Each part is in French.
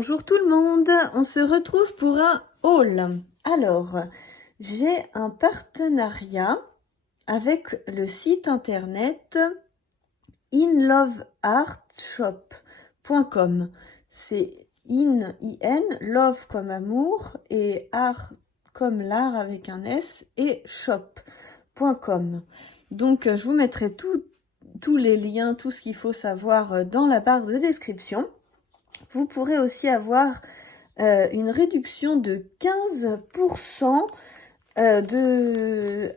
Bonjour tout le monde, on se retrouve pour un haul. Alors, j'ai un partenariat avec le site internet inloveartshop.com. C'est love comme amour et art comme l'art avec un S et shop.com. Donc, je vous mettrai tous les liens, tout ce qu'il faut savoir dans la barre de description. Vous pourrez aussi avoir une réduction de 15%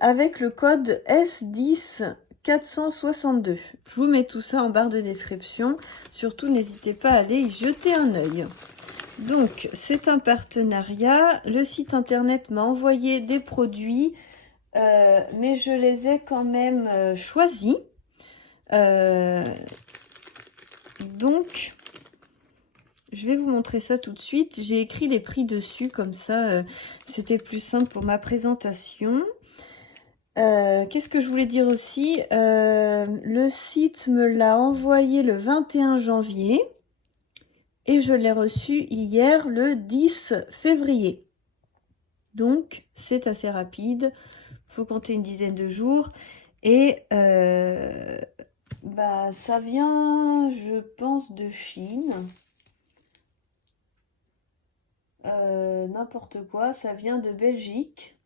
avec le code S10 462. Je vous mets tout ça en barre de description. Surtout, n'hésitez pas à aller y jeter un œil. Donc, c'est un partenariat. Le site internet m'a envoyé des produits, mais je les ai quand même choisis. Donc, je vais vous montrer ça tout de suite. J'ai écrit les prix dessus, comme ça, c'était plus simple pour ma présentation. Qu'est-ce que je voulais dire aussi? Le site me l'a envoyé le 21 janvier et je l'ai reçu hier, le 10 février. Donc, c'est assez rapide. Il faut compter une dizaine de jours. Et ça vient, je pense, de Chine. N'importe quoi, ça vient de Belgique.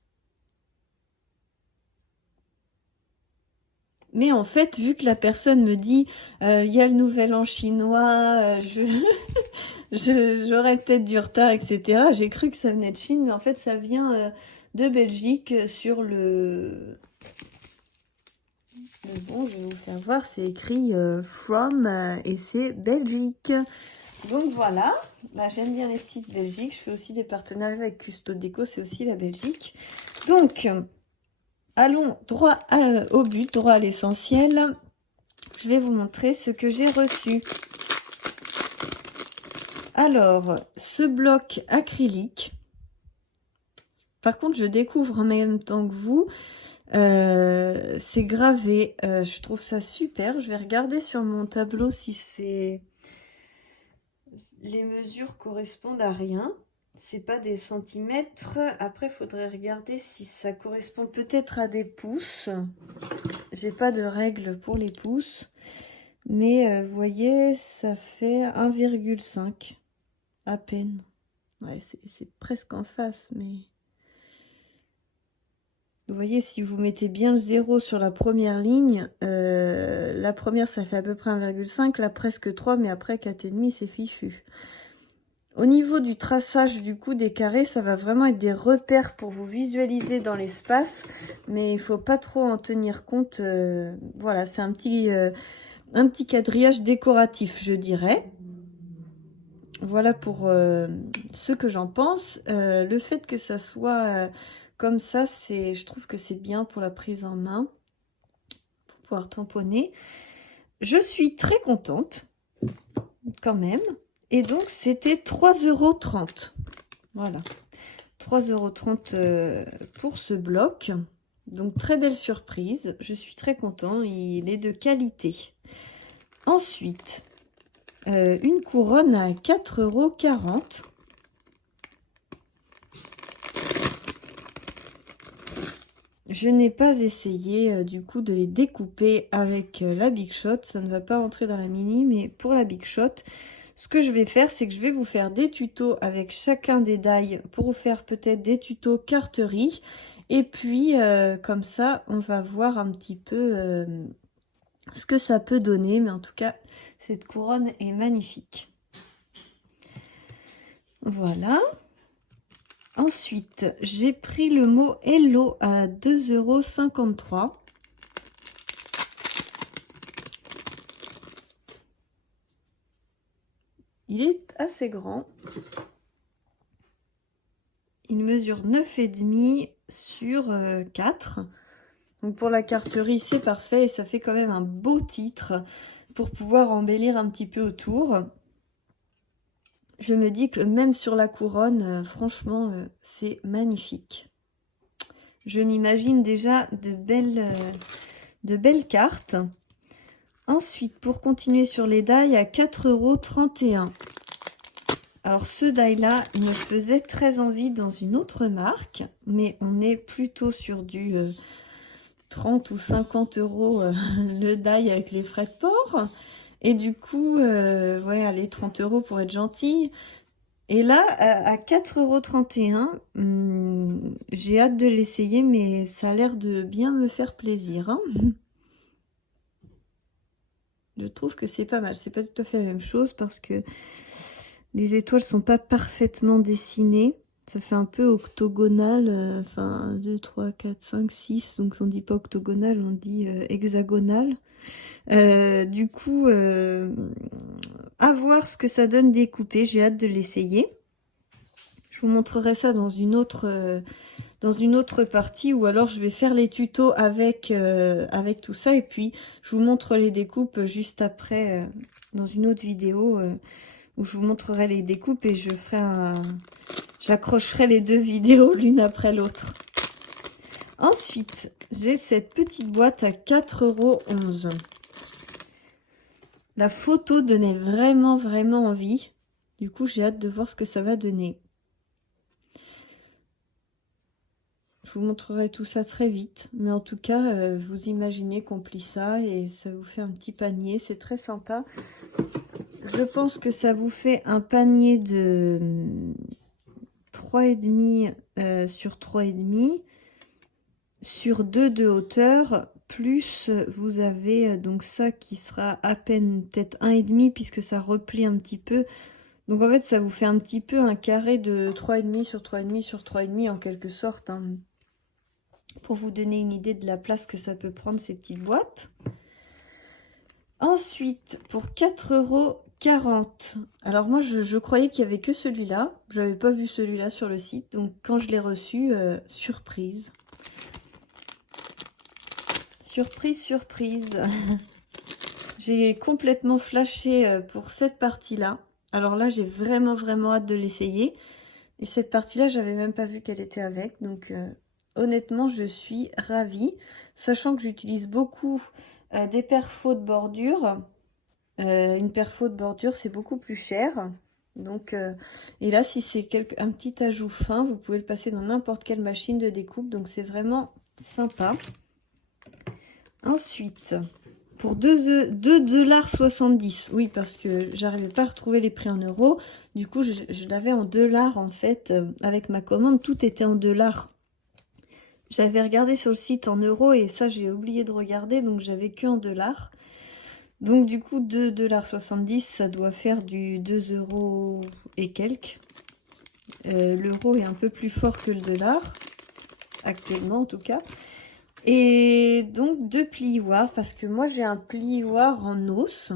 Mais en fait, vu que la personne me dit il y a le nouvel an chinois, j'aurais peut-être du retard, etc. J'ai cru que ça venait de Chine, mais en fait, ça vient de Belgique sur le... Bon, je vais vous faire voir, c'est écrit from et c'est Belgique. Donc voilà, j'aime bien les sites belgiques. Je fais aussi des partenariats avec Custo Déco, c'est aussi la Belgique. Donc, allons droit au but, droit à l'essentiel. Je vais vous montrer ce que j'ai reçu. Alors, ce bloc acrylique. Par contre, je découvre en même temps que vous. C'est gravé. Je trouve ça super. Je vais regarder sur mon tableau si c'est... Les mesures correspondent à rien. C'est pas des centimètres. Après, il faudrait regarder si ça correspond peut-être à des pouces. J'ai pas de règle pour les pouces. Mais vous voyez, ça fait 1,5 à peine. Ouais, c'est presque en face, mais... Vous voyez, si vous mettez bien le 0 sur la première ligne, la première, ça fait à peu près 1,5, là presque 3, mais après 4,5, c'est fichu. Au niveau du traçage du coup des carrés, ça va vraiment être des repères pour vous visualiser dans l'espace, mais il ne faut pas trop en tenir compte. Voilà, c'est un petit quadrillage décoratif, je dirais. Voilà pour ce que j'en pense. Le fait que ça soit comme ça, je trouve que c'est bien pour la prise en main, pour pouvoir tamponner. Je suis très contente, quand même. Et donc, c'était 3,30 €. Voilà. 3,30 € pour ce bloc. Donc, très belle surprise. Je suis très content. Il est de qualité. Ensuite, une couronne à 4,40 €. Je n'ai pas essayé du coup de les découper avec la Big Shot. Ça ne va pas rentrer dans la mini, mais pour la Big Shot, ce que je vais faire, c'est que je vais vous faire des tutos avec chacun des die pour vous faire peut-être des tutos carterie. Et puis, comme ça, on va voir un petit peu ce que ça peut donner. Mais en tout cas, cette couronne est magnifique. Voilà. Ensuite, j'ai pris le mot Hello à 2,53 €. Il est assez grand. Il mesure 9,5 sur 4. Donc pour la carterie, c'est parfait. Et ça fait quand même un beau titre pour pouvoir embellir un petit peu autour. Je me dis que même sur la couronne, franchement, c'est magnifique. Je m'imagine déjà de belles cartes. Ensuite, pour continuer sur les die, à 4,31 €. Alors ce die-là me faisait très envie dans une autre marque, mais on est plutôt sur du 30 ou 50 euros le die avec les frais de port. Et du coup, ouais, allez, 30 euros pour être gentille. Et là, à 4,31 €, j'ai hâte de l'essayer, mais ça a l'air de bien me faire plaisir, hein. Je trouve que c'est pas mal. C'est pas tout à fait la même chose parce que les étoiles sont pas parfaitement dessinées. Ça fait un peu octogonal, enfin 2, 3, 4, 5, 6. Donc on dit pas octogonal, on dit hexagonal. Du coup, à voir ce que ça donne découpé. J'ai hâte de l'essayer. Je vous montrerai ça dans une autre partie, ou alors je vais faire les tutos avec tout ça, et puis je vous montre les découpes juste après dans une autre vidéo où je vous montrerai les découpes et j'accrocherai les deux vidéos l'une après l'autre. Ensuite, j'ai cette petite boîte à 4,11 €. La photo donnait vraiment envie. Du coup, j'ai hâte de voir ce que ça va donner. Je vous montrerai tout ça très vite, mais en tout cas, vous imaginez qu'on plie ça et ça vous fait un petit panier, c'est très sympa. Je pense que ça vous fait un panier de 3,5 sur 3,5 sur 2 de hauteur, plus vous avez donc ça qui sera à peine peut-être 1,5 puisque ça replie un petit peu. Donc en fait, ça vous fait un petit peu un carré de 3,5 sur 3,5 sur 3,5 en quelque sorte, hein, pour vous donner une idée de la place que ça peut prendre ces petites boîtes. Ensuite, pour 4,40 €. Alors moi, je croyais qu'il n'y avait que celui-là. Je n'avais pas vu celui-là sur le site. Donc quand je l'ai reçu, surprise. Surprise. J'ai complètement flashé pour cette partie-là. Alors là, j'ai vraiment hâte de l'essayer. Et cette partie-là, j'avais même pas vu qu'elle était avec. Donc honnêtement, je suis ravie. Sachant que j'utilise beaucoup des perfos de bordure. Une perfo de bordure, c'est beaucoup plus cher. Donc, et là, si c'est un petit ajout fin, vous pouvez le passer dans n'importe quelle machine de découpe. Donc, c'est vraiment sympa. Ensuite, pour 2,70 $. Oui, parce que j'arrivais pas à retrouver les prix en euros. Du coup, je l'avais en dollars, en fait. Avec ma commande, tout était en dollars. J'avais regardé sur le site en euros et ça, j'ai oublié de regarder. Donc, j'avais que en dollars. Donc du coup 2,70 $, ça doit faire du 2 € et quelques. L'euro est un peu plus fort que le dollar, actuellement en tout cas. Et donc 2 plioirs, parce que moi j'ai un plioir en os,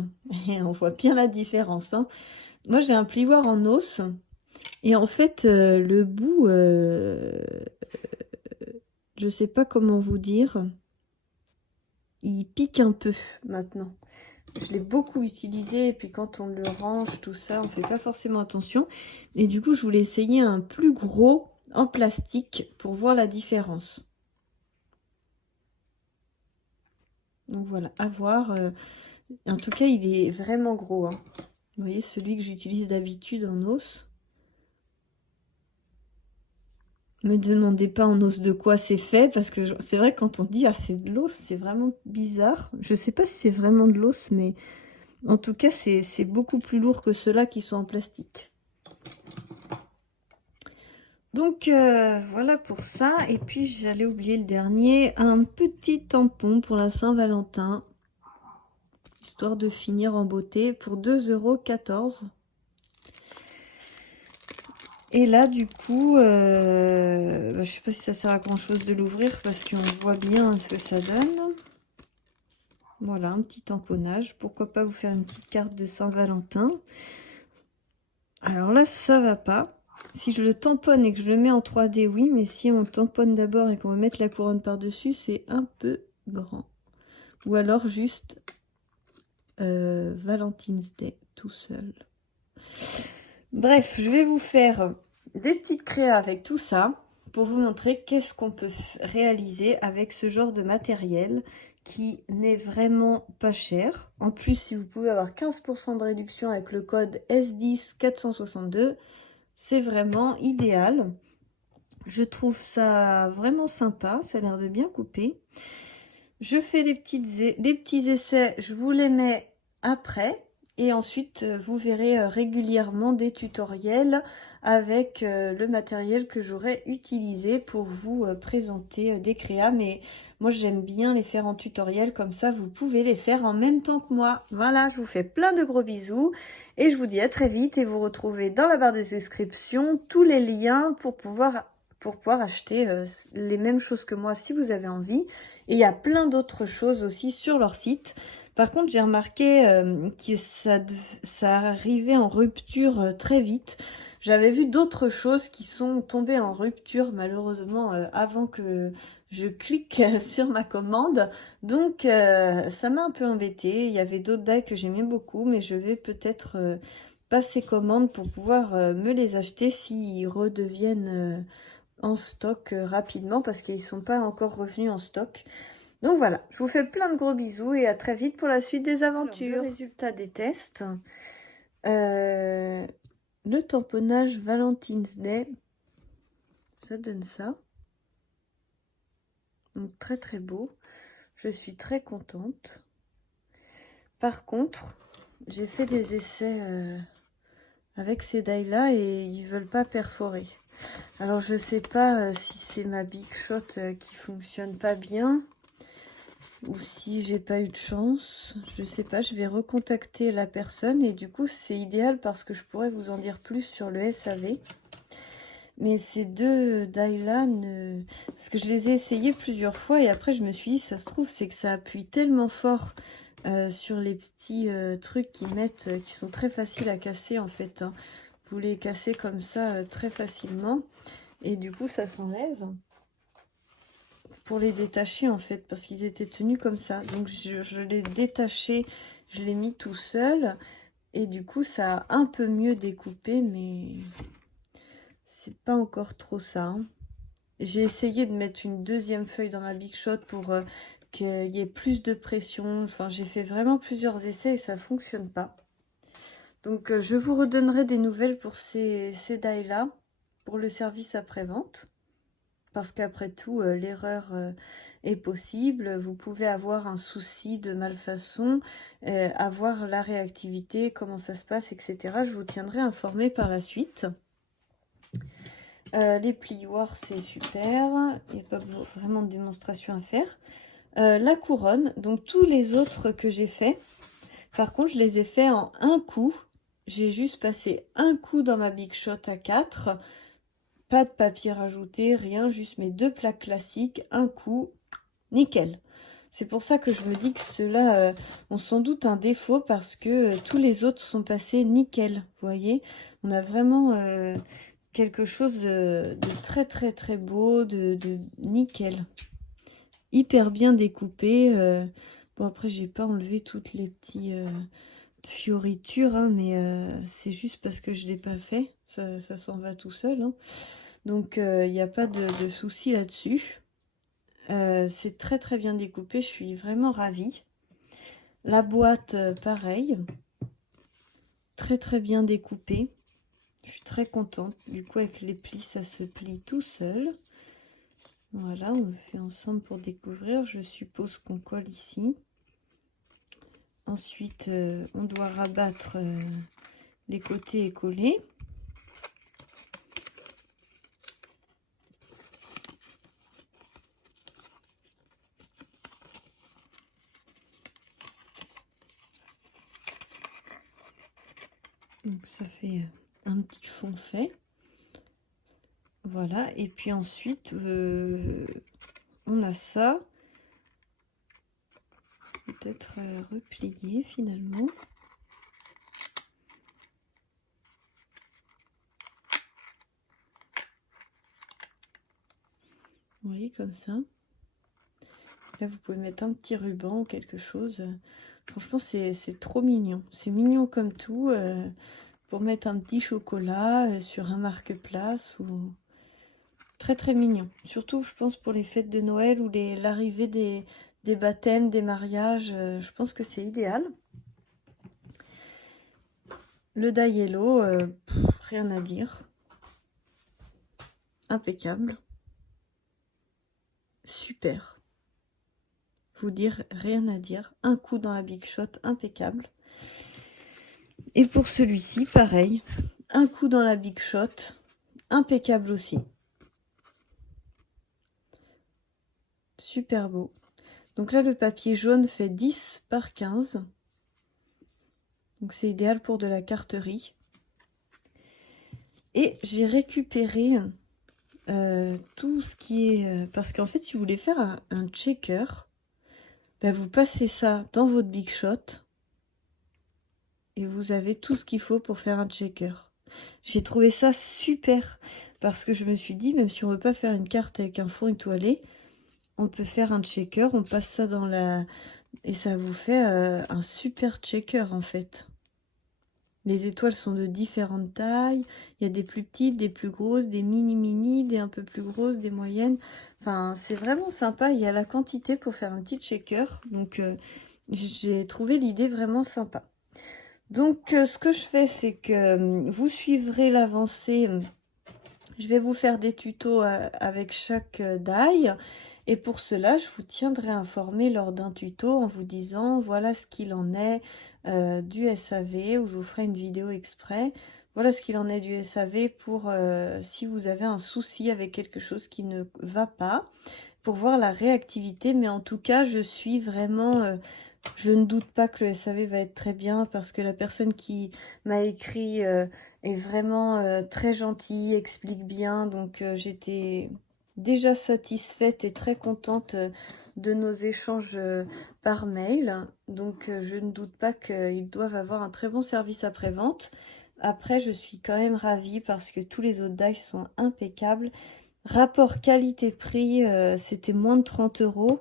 et on voit bien la différence, hein. Moi j'ai un plioir en os, et en fait le bout, je sais pas comment vous dire, il pique un peu maintenant. Je l'ai beaucoup utilisé, et puis quand on le range, tout ça, on fait pas forcément attention. Et du coup, je voulais essayer un plus gros en plastique pour voir la différence. Donc voilà, à voir. En tout cas, il est vraiment gros, hein. Vous voyez, celui que j'utilise d'habitude en os. Me demandez pas en os de quoi c'est fait, parce que c'est vrai, quand on dit ah c'est de l'os, c'est vraiment bizarre. Je sais pas si c'est vraiment de l'os, mais en tout cas c'est beaucoup plus lourd que ceux-là qui sont en plastique. Donc voilà pour ça. Et puis j'allais oublier le dernier, un petit tampon pour la Saint-Valentin, histoire de finir en beauté, pour 2,14 €. Et là, du coup, je sais pas si ça sert à grand chose de l'ouvrir parce qu'on voit bien ce que ça donne. Voilà, un petit tamponnage. Pourquoi pas vous faire une petite carte de Saint-Valentin. Alors là, ça va pas. Si je le tamponne et que je le mets en 3D, oui, mais si on tamponne d'abord et qu'on va mettre la couronne par-dessus, c'est un peu grand. Ou alors juste Valentine's Day tout seul. Bref, je vais vous faire des petites créas avec tout ça pour vous montrer qu'est-ce qu'on peut réaliser avec ce genre de matériel qui n'est vraiment pas cher. En plus, si vous pouvez avoir 15% de réduction avec le code S10 462, c'est vraiment idéal. Je trouve ça vraiment sympa, ça a l'air de bien couper. Je fais les petits essais, je vous les mets après. Et ensuite, vous verrez régulièrement des tutoriels avec le matériel que j'aurai utilisé pour vous présenter des créas. Mais moi, j'aime bien les faire en tutoriel, comme ça, vous pouvez les faire en même temps que moi. Voilà, je vous fais plein de gros bisous et je vous dis à très vite. Et vous retrouvez dans la barre de description tous les liens pour pouvoir acheter les mêmes choses que moi si vous avez envie. Et il y a plein d'autres choses aussi sur leur site. Par contre, j'ai remarqué que ça arrivait en rupture très vite. J'avais vu d'autres choses qui sont tombées en rupture, malheureusement, avant que je clique sur ma commande. Donc, ça m'a un peu embêtée. Il y avait d'autres die que j'aimais beaucoup, mais je vais peut-être passer commande pour pouvoir me les acheter s'ils redeviennent en stock rapidement, parce qu'ils ne sont pas encore revenus en stock. Donc voilà, je vous fais plein de gros bisous et à très vite pour la suite des aventures. Alors, le résultat des tests. Le tamponnage Valentine's Day, ça donne ça. Donc très très beau. Je suis très contente. Par contre, j'ai fait des essais avec ces die là et ils veulent pas perforer. Alors je sais pas si c'est ma Big Shot qui fonctionne pas bien, ou si j'ai pas eu de chance, je sais pas. Je vais recontacter la personne et du coup c'est idéal parce que je pourrais vous en dire plus sur le SAV. Mais ces deux die là, parce que je les ai essayés plusieurs fois et après je me suis dit, ça se trouve c'est que ça appuie tellement fort sur les petits trucs qu'ils mettent, qui sont très faciles à casser en fait, hein. Vous les cassez comme ça très facilement et du coup ça s'enlève pour les détacher en fait, parce qu'ils étaient tenus comme ça. Donc je l'ai détaché, je l'ai mis tout seul et du coup ça a un peu mieux découpé, mais c'est pas encore trop ça, hein. J'ai essayé de mettre une deuxième feuille dans ma Big Shot pour qu'il y ait plus de pression. Enfin, j'ai fait vraiment plusieurs essais et ça fonctionne pas. Donc je vous redonnerai des nouvelles pour ces die là, pour le service après-vente. Parce qu'après tout, l'erreur est possible. Vous pouvez avoir un souci de malfaçon, avoir la réactivité, comment ça se passe, etc. Je vous tiendrai informé par la suite. Les plioirs, c'est super. Il n'y a pas vraiment de démonstration à faire. La couronne, donc tous les autres que j'ai fait, par contre, je les ai fait en un coup. J'ai juste passé un coup dans ma Big Shot à 4. Pas de papier rajouté, rien, juste mes deux plaques classiques, un coup, nickel. C'est pour ça que je me dis que ceux-là ont sans doute un défaut parce que tous les autres sont passés nickel. Vous voyez, on a vraiment quelque chose de très très très beau, de nickel. Hyper bien découpé. Bon, après, j'ai pas enlevé toutes les petites fioritures, hein, mais c'est juste parce que je l'ai pas fait. Ça s'en va tout seul, hein. Donc, il n'y a pas de souci là-dessus. C'est très très bien découpé. Je suis vraiment ravie. La boîte, pareil. Très très bien découpée. Je suis très contente. Du coup, avec les plis, ça se plie tout seul. Voilà, on le fait ensemble pour découvrir. Je suppose qu'on colle ici. Ensuite, on doit rabattre les côtés et coller. Donc ça fait un petit fond fait. Voilà, et puis ensuite on a ça. Peut-être replié finalement. Vous voyez, comme ça. Là vous pouvez mettre un petit ruban ou quelque chose. Franchement c'est trop mignon. C'est mignon comme tout. Pour mettre un petit chocolat sur un marque-place ou très très mignon. Surtout je pense pour les fêtes de Noël ou l'arrivée des des baptêmes, des mariages, je pense que c'est idéal. Le die yellow, rien à dire. Impeccable. Super. Vous dire, rien à dire. Un coup dans la Big Shot, impeccable. Et pour celui-ci, pareil. Un coup dans la Big Shot, impeccable aussi. Super beau. Donc là, le papier jaune fait 10 par 15. Donc c'est idéal pour de la carterie. Et j'ai récupéré tout ce qui est... parce qu'en fait, si vous voulez faire un checker, ben vous passez ça dans votre Big Shot. Et vous avez tout ce qu'il faut pour faire un checker. J'ai trouvé ça super. Parce que je me suis dit, même si on ne veut pas faire une carte avec un fond étoilé, on peut faire un checker. On passe ça dans la... Et ça vous fait un super checker en fait. Les étoiles sont de différentes tailles. Il y a des plus petites, des plus grosses, des mini-mini, des un peu plus grosses, des moyennes. Enfin, c'est vraiment sympa. Il y a la quantité pour faire un petit shaker. Donc, j'ai trouvé l'idée vraiment sympa. Donc, ce que je fais, c'est que vous suivrez l'avancée. Je vais vous faire des tutos avec chaque die. Et pour cela, je vous tiendrai informé lors d'un tuto en vous disant voilà ce qu'il en est du SAV, où je vous ferai une vidéo exprès. Voilà ce qu'il en est du SAV pour si vous avez un souci avec quelque chose qui ne va pas, pour voir la réactivité. Mais en tout cas, je suis vraiment... je ne doute pas que le SAV va être très bien parce que la personne qui m'a écrit est vraiment très gentille, explique bien. Donc j'étais déjà satisfaite et très contente de nos échanges par mail. Donc je ne doute pas qu'ils doivent avoir un très bon service après-vente. Après, je suis quand même ravie parce que tous les autres dies sont impeccables. Rapport qualité-prix, c'était moins de 30 €.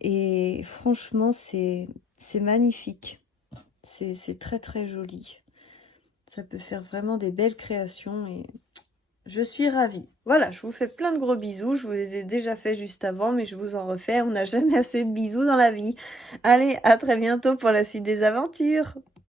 Et franchement, c'est magnifique. C'est très très joli. Ça peut faire vraiment des belles créations et je suis ravie. Voilà, je vous fais plein de gros bisous. Je vous les ai déjà fait juste avant, mais je vous en refais. On n'a jamais assez de bisous dans la vie. Allez, à très bientôt pour la suite des aventures.